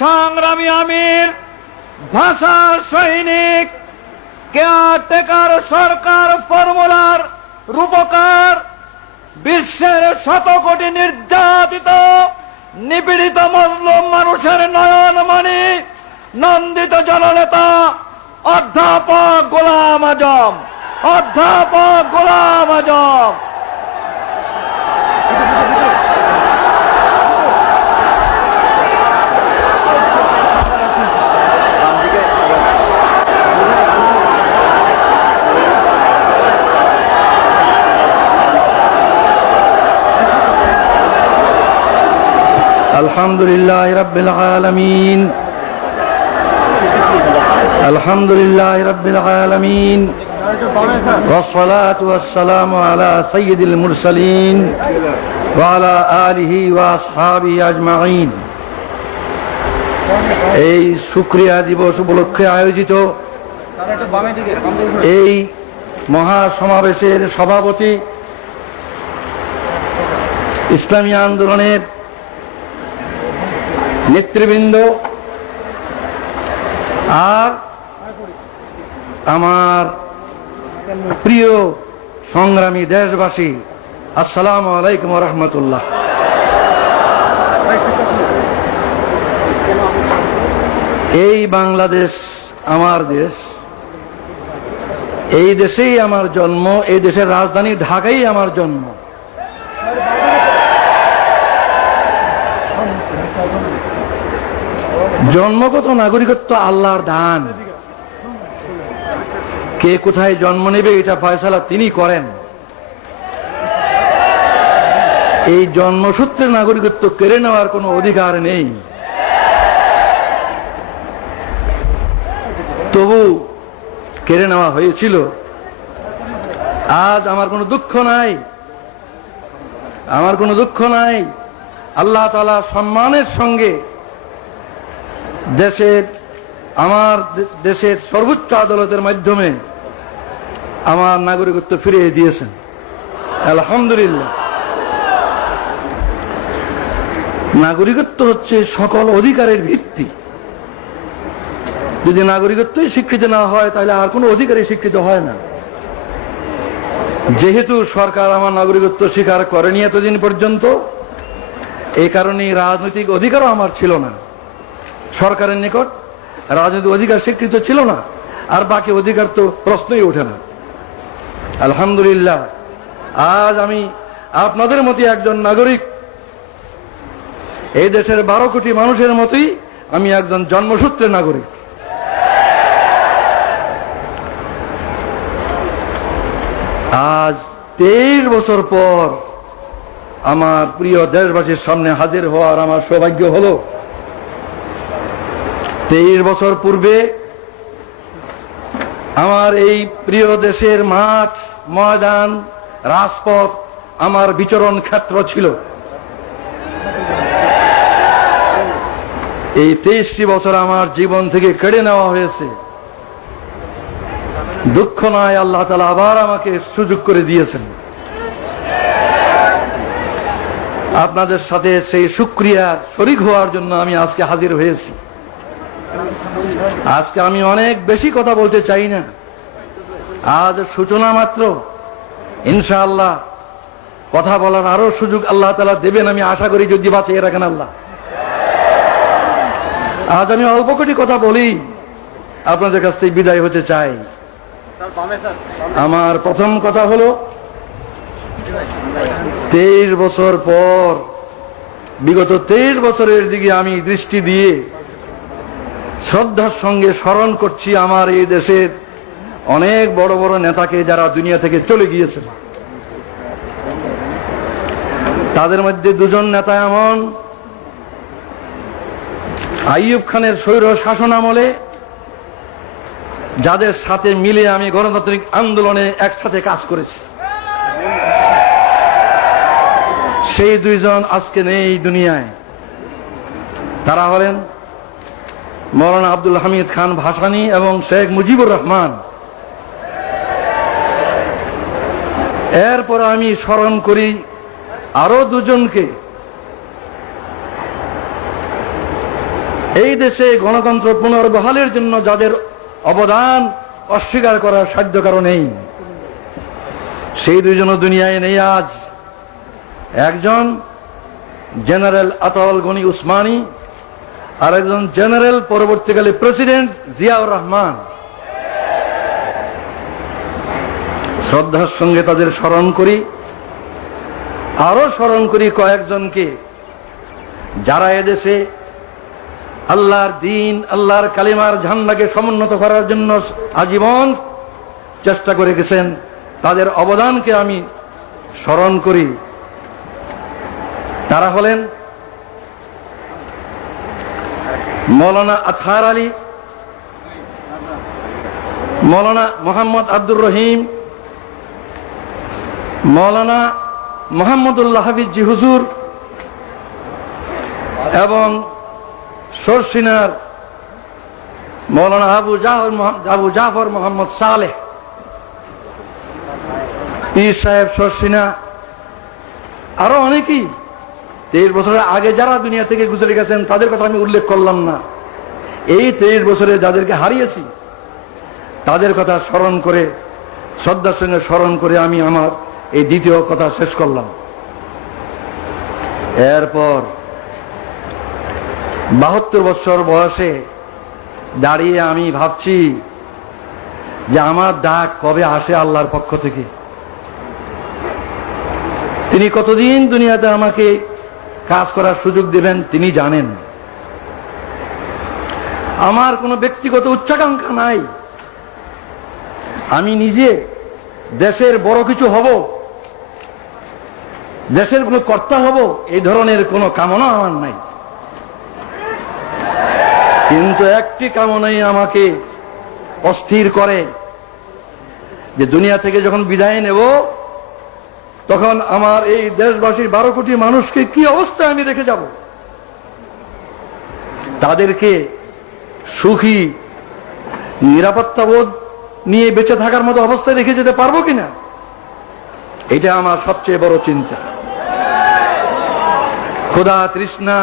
সংগ্রামী আমির, ভাষা সৈনিক, কেয়ারটেকার সরকার ফর্মুলার রূপকার, বিশ্বের শত কোটি নির্যাতিত নিপীড়িত মজলুম মানুষের নয়নমণি, নন্দিত জননেতা অধ্যাপক গোলাম আজম, অধ্যাপক গোলাম আজম। আলহামদুলিল্লাহ রাব্বিল আলামিন, আলহামদুলিল্লাহ রাব্বিল আলামিন, ওয়াসসালাতু ওয়াসসালামু আলা সাইয়্যিদিল মুরসালিন ওয়া আলা আলিহি ওয়া আসহাবিহি আজমাইন। এই শুকরিয়া দিবস উপলক্ষে আয়োজিত এই মহাসমাবেশের সভাপতি, ইসলামী আন্দোলনের নেতৃবৃন্দ আর আমার প্রিয় সংগ্রামী দেশবাসী, আসসালামু আলাইকুম ওয়া রাহমাতুল্লাহ। এই বাংলাদেশ আমার দেশ, এই দেশেই আমার জন্ম, এই দেশের রাজধানী ঢাকাই আমার জন্ম। জন্মগত নাগরিকত্ব আল্লাহর দান, কে কোথায় জন্ম নেবে এটা ফয়সালা তিনি করেন। এই জন্মসূত্রে নাগরিকত্ব কেড়ে নেওয়ার কোনো অধিকার নেই। তবু কেড়ে নেওয়া হয়েছিল। আজ আমার কোনো দুঃখ নাই, আমার কোনো দুঃখ নাই। আল্লাহ তাআলা সম্মানের সঙ্গে আমার দেশের সর্বোচ্চ আদালতের মাধ্যমে আমার নাগরিকত্ব ফিরিয়ে দিয়েছেন, আলহামদুলিল্লাহ। নাগরিকত্ব হচ্ছে সকল অধিকারের ভিত্তি। যদি নাগরিকত্বই স্বীকৃত না হয় তাহলে আর কোনো অধিকারই স্বীকৃত হয় না। যেহেতু সরকার আমার নাগরিকত্ব স্বীকার করেনি এতদিন পর্যন্ত, এই কারণে রাজনৈতিক অধিকারও আমার ছিল না। সরকারের নিকট রাজনৈতিক অধিকার স্বীকৃত ছিল না, আর বাকি অধিকার তো প্রশ্নই ওঠে না। আলহামদুলিল্লাহ, আজ আমি আপনাদের মতো একজন নাগরিক, এই দেশের 12 কোটি মানুষের মতোই আমি একজন জন্মসূত্রে নাগরিক। আজ 23 বছর পর আমার প্রিয় দেশবাসীর সামনে হাজির হওয়ার আমার সৌভাগ্য হলো। 23 বছর পূর্বে আমার এই প্রিয় দেশের মাঠ, ময়দান, রাজপথ আমার বিচরণ ক্ষেত্র ছিল। এই 23টি বছর আমার জীবন থেকে কেড়ে নেওয়া হয়েছে। দুঃখ নয়, আল্লাহ তাআলা আবার আমাকে সুযোগ করে দিয়েছেন। আপনাদের সাথে সেই শুকরিয়া শরীক হওয়ার জন্য আমি আজকে হাজির হয়েছি। আজকে আমি অনেক বেশি কথা বলতে চাই না, আজ সূচনা মাত্র। ইনশাআল্লাহ কথা বলার আরো সুযোগ আল্লাহ তাআলা দেবেন, আমি আশা করি, যদি বাঁচিয়ে রাখেন আল্লাহ। আজ আমি অল্প কটি কথা বলি, আপনাদের কাছ থেকে বিদায় হতে চাই। আমার প্রথম কথা হলো, 23 বছর পর, বিগত 23 বছরের দিকে আমি দৃষ্টি দিয়ে শ্রদ্ধার সঙ্গে স্মরণ করছি আমার এই দেশের অনেক বড় বড় নেতাকে, যারা দুনিয়া থেকে চলে গিয়েছে। তাদের মধ্যে দুজন নেতা এমন, আইয়ুব খানের স্বৈর শাসন আমলে যাদের সাথে মিলে আমি গণতান্ত্রিক আন্দোলনে একসাথে কাজ করেছি, সেই দুইজন আজকে নেই দুনিয়ায়। তারা হলেন মৌলানা আব্দুল হামিদ খান ভাসানী এবং শেখ মুজিবুর রহমান। এরপর আমি স্মরণ করি আরো দুজনকে, এই দেশে গণতন্ত্র পুনর্বহালের জন্য যাদের অবদান অস্বীকার করার সাধ্য কারো নেই, সেই দুইজনও দুনিয়ায় নেই আজ। একজন জেনারেল আতাউল গনি উসমানী, আর একজন জেনারেল পরবর্তীকালে প্রেসিডেন্ট জিয়াউর রহমান। শ্রদ্ধার সঙ্গে তাদের স্মরণ করি। আরো স্মরণ করি কয়েকজনকে যারা এদেশে আল্লাহর দিন, আল্লাহর কালিমার ঝান্ডাকে সমুন্নত করার জন্য আজীবন চেষ্টা করে গেছেন। তাদের অবদানকে আমি স্মরণ করি। তারা হলেন মৌলানা আতহার আলী, মৌলানা মোহাম্মদ আব্দুর রহিম, মৌলানা মোহাম্মদুল্লাহ হাফিজ জি হুজুর এবং সরসিনার মৌলানা আবু জাফর মোহাম্মদ সালেহ, পীর সাহেব সরসিনা, আরো অনেকেই 23 বছরের আগে যারা দুনিয়া থেকে গুজরে গেছেন তাদের কথা আমি উল্লেখ করলাম না। এই 23 বছরে যাদেরকে হারিয়েছি তাদের কথা স্মরণ করে, শ্রদ্ধার সঙ্গে স্মরণ করে আমি আমার এই দ্বিতীয় কথা শেষ করলাম। এরপর 72 বছর বয়সে দাঁড়িয়ে আমি ভাবছি যে আমার ডাক কবে আসে আল্লাহর পক্ষ থেকে। তিনি কতদিন দুনিয়াতে আমাকে কাজ করার সুযোগ দেবেন তিনি জানেন। আমার কোনো ব্যক্তিগত উচ্চাকাঙ্ক্ষা নাই। আমি নিজে দেশের বড় কিছু হব, দেশের কোনো কর্তা হব, এই ধরনের কোনো কামনা আমার নাই। কিন্তু একটি কামনাই আমাকে অস্থির করে যে দুনিয়া থেকে যখন বিদায় নেব তখন আমার এই দেশবাসীর 12 কোটি মানুষকে কি অবস্থায় আমি রেখে যাব। তাদেরকে সুখী নিরাপত্তাবোধ নিয়ে বেঁচে থাকার মতো অবস্থায় রেখে যেতে পারবো কিনা, এটা আমার সবচেয়ে বড় চিন্তা। ক্ষুধা তৃষ্ণা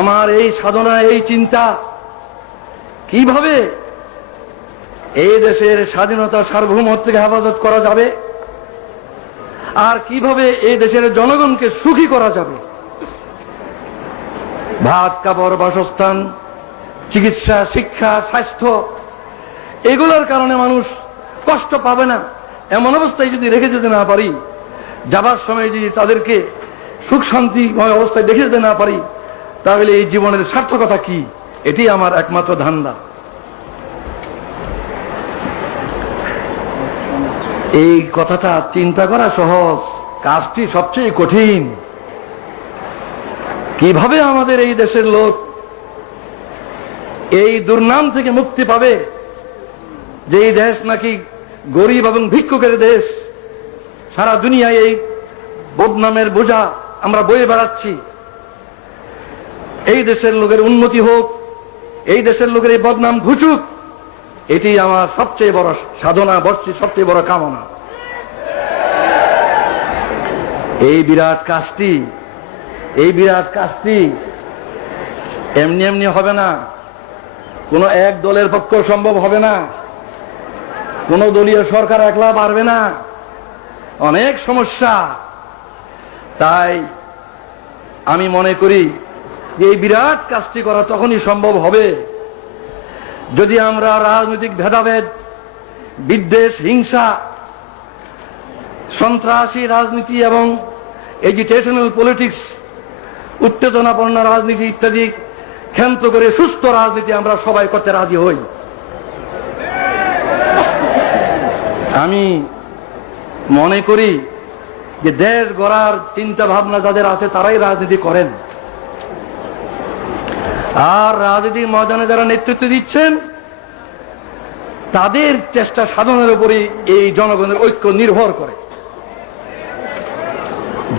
আমার এই সাধনা, এই চিন্তা কিভাবে এই দেশের স্বাধীনতা সার্বভৌমত্বকে হেফাজত করা যাবে আর কিভাবে এই দেশের জনগণকে সুখী করা যাবে। ভাত, কাপড়, বাসস্থান, চিকিৎসা, শিক্ষা, স্বাস্থ্য এগুলোর কারণে মানুষ কষ্ট পাবে না, এমন অবস্থায় যদি রেখে যেতে না পারি, যাবার সময় যদি তাদেরকে সুখ শান্তিময় অবস্থায় দেখে যেতে না পারি, তাহলে এই জীবনের সার্থকতা কি? এটি আমার একমাত্র ধান্দা। এই কথাটা চিন্তা করা সহজ, কাজটি সবচেয়ে কঠিন। কিভাবে আমাদের এই দেশের লোক এই দুর্নাম থেকে মুক্তি পাবে যে এই দেশ নাকি গরিব এবং ভিক্ষুকের দেশ, সারা দুনিয়ায় এই বদনামের বোঝা আমরা বয়ে বেড়াচ্ছি। এই দেশের লোকের উন্নতি হোক, এই দেশের লোকের এই বদনাম ঘুচুক, এটি আমার সবচেয়ে বড় সাধনা, সবচেয়ে বড় কামনা। এই বিরাট কাজটি এমনি এমনি হবে না, কোন এক দলের পক্ষে সম্ভব হবে না, কোন দলীয় সরকার একলা পারবে না, অনেক সমস্যা। তাই আমি মনে করি যে এই বিরাট কাজটি করা তখনই সম্ভব হবে যদি আমরা রাজনৈতিক ভেদাভেদ, বিদ্বেষ, হিংসা, সন্ত্রাসী রাজনীতি এবং এজিটেশনাল পলিটিক্স, উত্তেজনাপূর্ণ রাজনীতি ইত্যাদি ক্ষান্ত করে সুস্থ রাজনীতি আমরা সবাই করতে রাজি হই। আমি মনে করি যে দেশ গড়ার চিন্তা ভাবনা যাদের আছে তারাই রাজনীতি করেন, আর রাজনীতির ময়দানে যারা নেতৃত্ব দিচ্ছেন তাদের চেষ্টা সাধনের উপরই এই জনগণের ঐক্য নির্ভর করে।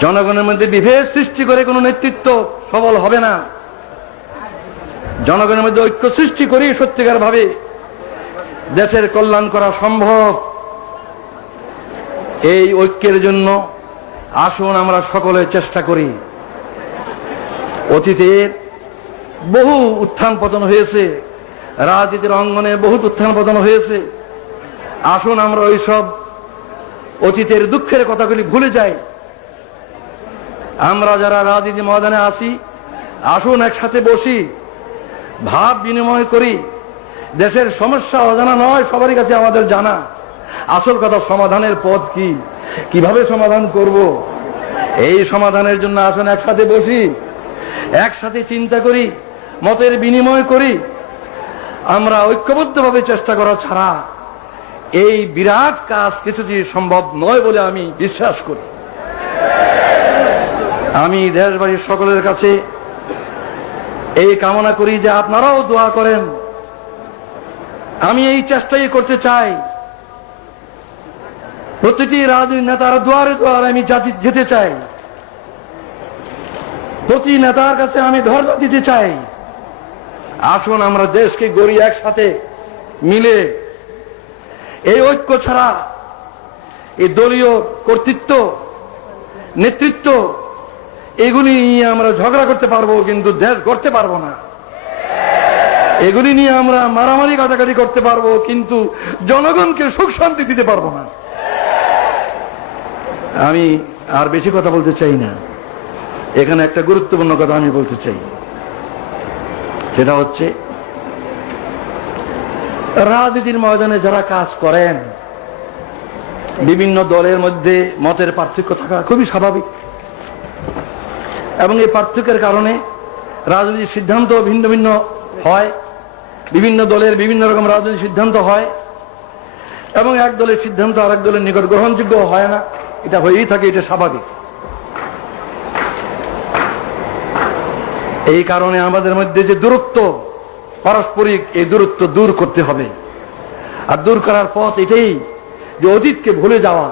জনগণের মধ্যে বিভেদ সৃষ্টি করে কোনো নেতৃত্ব সবল হবে না। জনগণের মধ্যে ঐক্য সৃষ্টি করেই সত্যিকার ভাবে দেশের কল্যাণ করা সম্ভব। এই ঐক্যের জন্য আসুন আমরা সকলে চেষ্টা করি। অতীতের বহু উত্থান পতন হয়েছে, রাজনীতির অঙ্গনে বহুত উত্থান পতন হয়েছে। আসুন আমরা ওইসব অতীতের দুঃখের কথাগুলি ভুলে যাই। আমরা যারা রাজনীতি ময়দানে আছি, আসুন একসাথে বসি, ভাব বিনিময় করি। দেশের সমস্যা অজানা নয়, সবারই কাছে আমাদের জানা। আসল কথা সমাধানের পথ কি, কিভাবে সমাধান করব, এই সমাধানের জন্য আসুন একসাথে বসি, একসাথে চিন্তা করি, মতের বিনিময় করি। আমরা ঐক্যবদ্ধভাবে চেষ্টা করা ছাড়া এই বিরাট কাজ কিছুটি সম্ভব নয় বলে আমি বিশ্বাস করি। আমি দেশবাসীর সকলের কাছে এই কামনা করি যে আপনারাও দোয়া করেন। আমি এই চেষ্টাই করতে চাই, প্রতিটি রাজনৈতিক নেতার দুয়ারে দুয়ারে আমি যেতে চাই, প্রতি নেতার কাছে আমি ধর্ম দিতে চাই। আসুন আমরা দেশকে গড়ি একসাথে মিলে। এই ঐক্য ছাড়া এই দলীয় কর্তৃত্ব, নেতৃত্ব, এগুলি নিয়ে আমরা ঝগড়া করতে পারবো, কিন্তু দেশ গড়তে পারবো না। এগুলি নিয়ে আমরা মারামারি কাটাকাটি করতে পারবো, কিন্তু জনগণকে সুখ শান্তি দিতে পারবো না। আমি আর বেশি কথা বলতে চাই না। এখানে একটা গুরুত্বপূর্ণ কথা আমি বলতে চাই, সেটা হচ্ছে রাজনীতির ময়দানে যারা কাজ করেন, বিভিন্ন দলের মধ্যে মতের পার্থক্য থাকা খুবই স্বাভাবিক, এবং এই পার্থক্যের কারণে রাজনৈতিক সিদ্ধান্ত ভিন্ন ভিন্ন হয়। বিভিন্ন দলের বিভিন্ন রকম রাজনৈতিক সিদ্ধান্ত হয়, এবং এক দলের সিদ্ধান্ত আরেক দলের নিকট গ্রহণযোগ্য হয় না। এটা হয়েই থাকে, এটা স্বাভাবিক। এই কারণে আমাদের মধ্যে যে দূরত্ব পারস্পরিক, এই দূরত্ব দূর করতে হবে। আর দূর করার পথ এটাই যে অতীতকে ভুলে যাওয়া।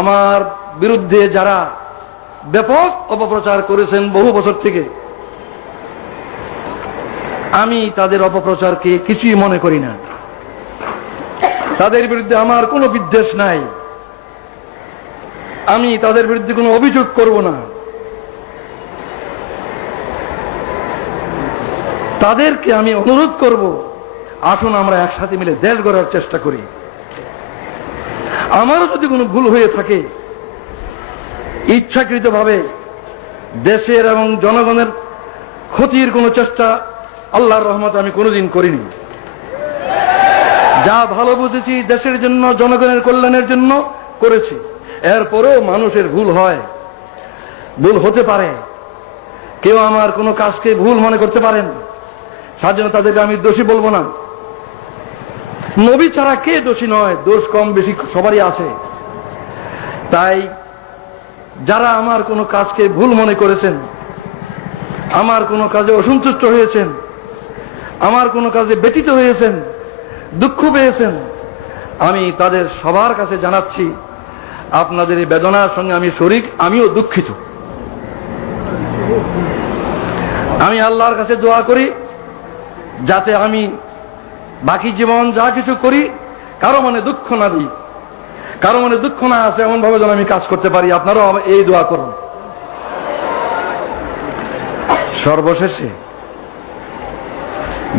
আমার বিরুদ্ধে যারা ব্যাপক অপপ্রচার করেছেন বহু বছর থেকে, আমি তাদের অপপ্রচারকে কিছুই মনে করি না। তাদের বিরুদ্ধে আমার কোনো বিদ্বেষ নাই, আমি তাদের বিরুদ্ধে কোনো অভিযোগ করব না। তাদেরকে আমি অনুরোধ করব, আসুন আমরা একসাথে মিলে দেশ গড়ার চেষ্টা করি। আমারও যদি কোনো ভুল হয়ে থাকে, ইচ্ছাকৃতভাবে দেশের এবং জনগণের ক্ষতির কোনো চেষ্টা আল্লাহর রহমতে আমি কোনোদিন করিনি। যা ভালো বুঝেছি দেশের জন্য, জনগণের কল্যাণের জন্য করেছি। এরপরেও মানুষের ভুল হয়, ভুল হতে পারে। কেউ আমার কোনো কাজকে ভুল মনে করতে পারেন, তার জন্য তাদেরকে আমি দোষী বলবো না। নবী ছাড়া কে দোষী নয়, দোষ কম বেশি সবারই আছে। তাই যারা আমার কোনো কাজকে ভুল মনে করেছেন, আমার কোনো কাজে অসন্তুষ্ট হয়েছেন, আমার কোনো কাজে ব্যতীত হয়েছেন, দুঃখ পেয়েছেন, আমি তাদের সবার কাছে জানাচ্ছি, আপনাদের এই বেদনার সঙ্গে আমি শরীক, আমিও দুঃখিত। আমি আল্লাহর কাছে দোয়া করি যাতে আমি বাকি জীবন যা কিছু করি কারো মনে দুঃখ না দিই, কারো মনে দুঃখ না আসে এমন ভাবে যেন আমি কাজ করতে পারি। আপনারাও এই দোয়া করুন। সর্বশেষে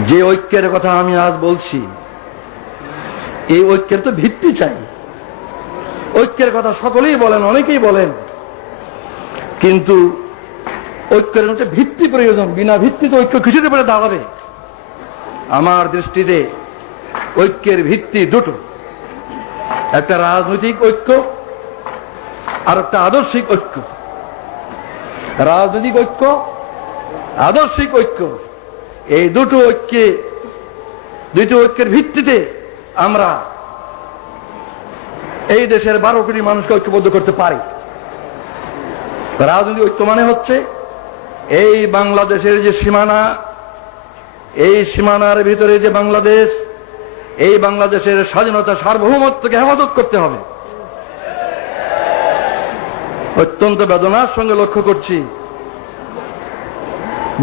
যে ঐক্যের কথা আমি আজ বলছি, এই ঐক্যের তো ভিত্তি চাই। ঐক্যের কথা সকলেই বলেন, অনেকেই বলেন, কিন্তু ঐক্যের একটা ভিত্তি প্রয়োজন। বিনা ভিত্তিতে ঐক্য কিছুর উপরে দাঁড়াবে? আমার দৃষ্টিতে ঐক্যের ভিত্তি দুটো, একটা রাজনৈতিক ঐক্য আর একটা আদর্শিক ঐক্য। রাজনৈতিক ঐক্য, আদর্শিক ঐক্য, এই দুটো ঐক্যের ভিত্তিতে আমরা এই দেশের 12 কোটি মানুষকে ঐক্যবদ্ধ করতে পারি। রাজনৈতিক ঐক্য মানে হচ্ছে এই বাংলাদেশের যে সীমানা, এই সীমানার ভিতরে যে বাংলাদেশ, এই বাংলাদেশের স্বাধীনতা, সার্বভৌমত্বকে হেফাজত করতে হবে। অত্যন্ত বেদনার সঙ্গে লক্ষ্য করছি,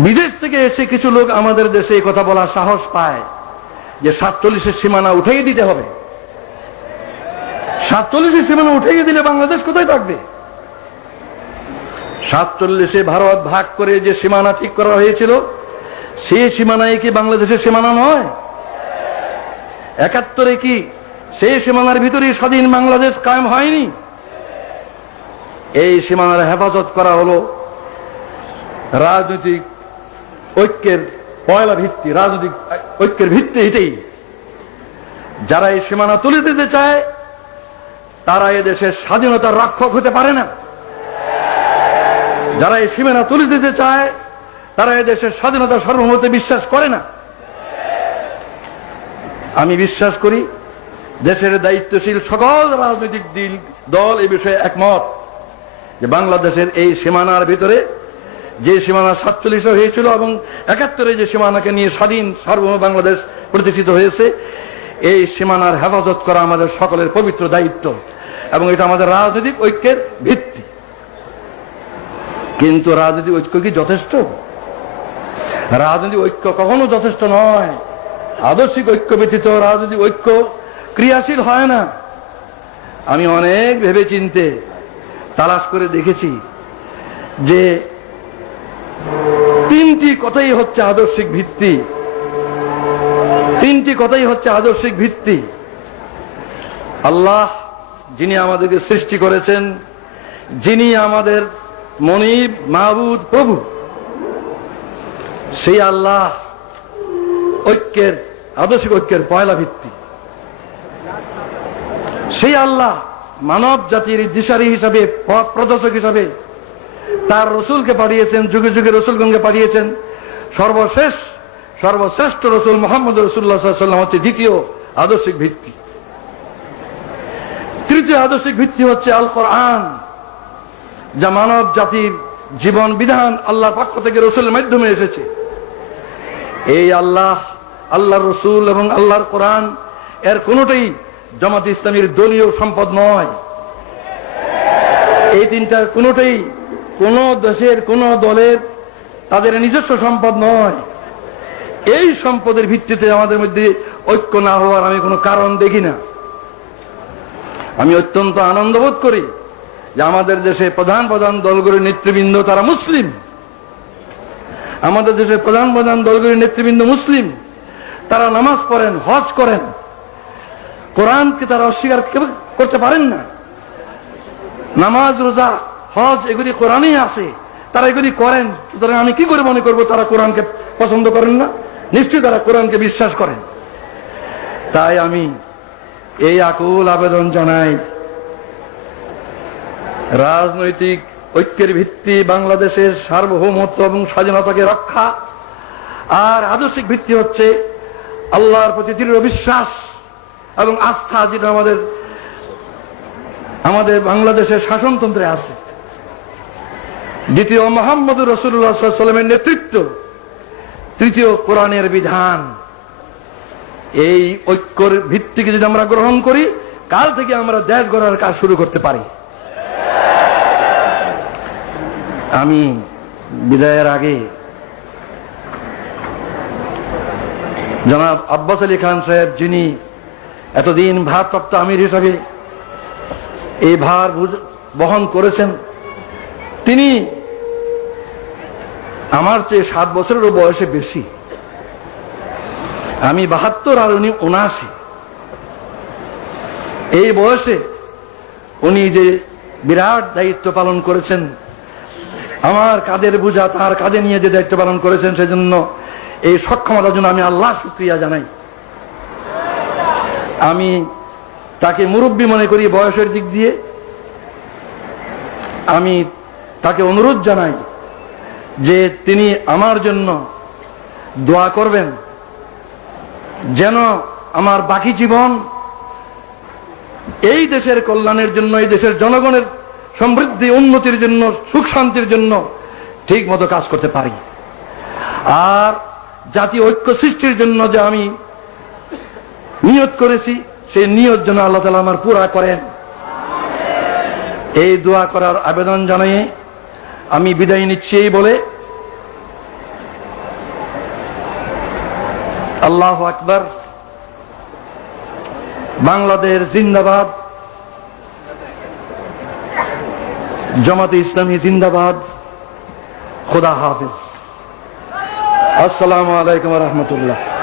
বিদেশ থেকে এসে কিছু লোক আমাদের দেশে এই কথা বলার সাহস পায় যে 47-এর সীমানা উঠাই দিতে হবে। 47 সীমানা উঠিয়ে দিলে বাংলাদেশ কোথায় থাকবে? 47 ভারত ভাগ করে যে সীমানা ঠিক করা হয়েছিল, সেই সীমানায় কি বাংলাদেশের সীমানা নয়? 71 কি সেই সীমানার ভিতরে স্বাধীন বাংলাদেশ কায়েম হয়নি? এই সীমানার হেফাজত করা হলো রাজনৈতিক ঐক্যের পয়লা ভিত্তি, রাজনৈতিক ঐক্যের ভিত্তি এটাই। যারা এই সীমানা তুলে দিতে চায় তারা এদেশের স্বাধীনতার রক্ষক হতে পারে না। যারা এই সীমানা তুলে দিতে চায় তারা এদেশের স্বাধীনতার সার্বভৌমত্বে বিশ্বাস করে না। আমি বিশ্বাস করি দেশের দায়িত্বশীল সকল রাজনৈতিক দল এ বিষয়ে একমত যে বাংলাদেশের এই সীমানার ভিতরে যে সীমানা 47 হয়েছিল এবং 71 যে সীমানাকে নিয়ে স্বাধীন সার্বভৌম বাংলাদেশ প্রতিষ্ঠিত হয়েছে, এই সীমানার হেফাজত করা আমাদের সকলের পবিত্র দায়িত্ব এবং এটা আমাদের রাজনৈতিক ঐক্যের ভিত্তি। কিন্তু রাজনৈতিক ঐক্য কি যথেষ্ট? রাজনৈতিক ঐক্য কখনো যথেষ্ট নয়। আদর্শিক ঐক্য ব্যতীত রাজনৈতিক ঐক্য ক্রিয়াশীল হয় না। আমি অনেক ভেবে চিন্তে তালাশ করে দেখেছি যে 3টি কথাই হচ্ছে আদর্শিক ভিত্তি। 3টি কথাই হচ্ছে আদর্শিক ভিত্তি। আল্লাহ যিনি আমাদেরকে সৃষ্টি করেছেন, যিনি আমাদের মনিব, মাহবুদ, প্রভু, সেই আল্লাহ ঐক্যের, আদর্শিক ঐক্যের পয়লা ভিত্তি। সেই আল্লাহ মানব জাতির দিশারি হিসাবে, পথ প্রদর্শক হিসাবে তার রসুলকে পাঠিয়েছেন, যুগে যুগে রসুলগণকে পাঠিয়েছেন। সর্বশ্রেষ্ঠ রসুল মুহাম্মদ রাসূলুল্লাহ সাল্লাল্লাহু আলাইহি ওয়াসাল্লাম হচ্ছে দ্বিতীয় আদর্শিক ভিত্তি। তৃতীয় আদর্শিক ভিত্তি হচ্ছে আল কোরআন, যা মানব জাতির জীবন বিধান আল্লাহর পক্ষ থেকে রসুলের মাধ্যমে এসেছে। এই আল্লাহ, আল্লাহর রসুল এবং আল্লাহর কোরআন এর কোনটাই জামাত ইসলামীর দলীয় সম্পদ নয়। এই তিনটার কোনটাই কোন দেশের কোন দলের তাদের নিজস্ব সম্পদ নয়। এই সম্পদের ভিত্তিতে আমাদের মধ্যে ঐক্য না হওয়ার আমি কোনো কারণ দেখি না। আমি অত্যন্ত আনন্দ বোধ করি যে আমাদের দেশে প্রধান প্রধান দলগুলির নেতৃবৃন্দ তারা মুসলিম। আমাদের দেশের প্রধান প্রধান দলগুলির নেতৃবৃন্দ মুসলিম। তারা নামাজ পড়েন, হজ করেন, কোরআনকে তারা অস্বীকার করতে পারেন না। নামাজ, রোজা, হজ এগুলি কোরআনেই আছে, তারা এগুলি করেন। সুতরাং আমি কি করে মনে করবো তারা কোরআনকে পছন্দ করেন না? নিশ্চয়ই তারা কোরআনকে বিশ্বাস করেন। তাই আমি এই আকুল আবেদন জানাই, রাজনৈতিক ঐক্যের ভিত্তি বাংলাদেশের সার্বভৌমত্ব এবং স্বাধীনতাকে রক্ষা, আর আদর্শিক ভিত্তি হচ্ছে আল্লাহর প্রতি দৃঢ় বিশ্বাস এবং আস্থা, যেটা আমাদের বাংলাদেশের শাসনতন্ত্রে আছে। দ্বিতীয় মুহাম্মদ রাসূলুল্লাহ সাল্লাল্লাহু আলাইহি ওয়াসাল্লামের নেতৃত্ব, তৃতীয় কোরআনের বিধান। এই ঐক্যের ভিত্তিকে যদি আমরা গ্রহণ করি, কাল থেকে আমরা দেশ গড়ার কাজ শুরু করতে পারি। আমি বিদায়ের আগে জনাব আব্বাস আলী খান সাহেব, যিনি এতদিন ভারপ্রাপ্ত আমির হিসাবে এই ভার বহন করেছেন, তিনি আমার চেয়ে 7 বছরেরও বয়সে বেশি। আমি 72 আর উনি 79। এই বয়সে উনি যে বিরাট দায়িত্ব পালন করেছেন, আমার কাঁধের বোঝা তার কাঁধে নিয়ে যে দায়িত্ব পালন করেছেন, সেজন্য এই সক্ষমতার জন্য আমি আল্লাহর শুকরিয়া জানাই। আমি তাকে মুরব্বী মনে করি বয়সের দিক দিয়ে। আমি তাকে অনুরোধ জানাই যে তিনি আমার জন্য দোয়া করবেন, যেন আমার বাকি জীবন এই দেশের কল্যাণের জন্য, এই দেশের জনগণের সমৃদ্ধি উন্নতির জন্য, সুখ শান্তির জন্য ঠিক মতো কাজ করতে পারি। আর জাতীয় ঐক্য সৃষ্টির জন্য যে আমি নিয়ত করেছি, সেই নিয়ত যেন আল্লাহ তাআলা আমার পুরা করেন। এই দোয়া করার আবেদন জানিয়ে আমি বিদায় নিচ্ছি এই বলে, আল্লাহু আকবার, বাংলাদেশ জিন্দাবাদ, জামাতে ইসলামী জিন্দাবাদ। খুদা হাফিজ। আসসালামু আলাইকুম ওয়া রাহমাতুল্লাহ।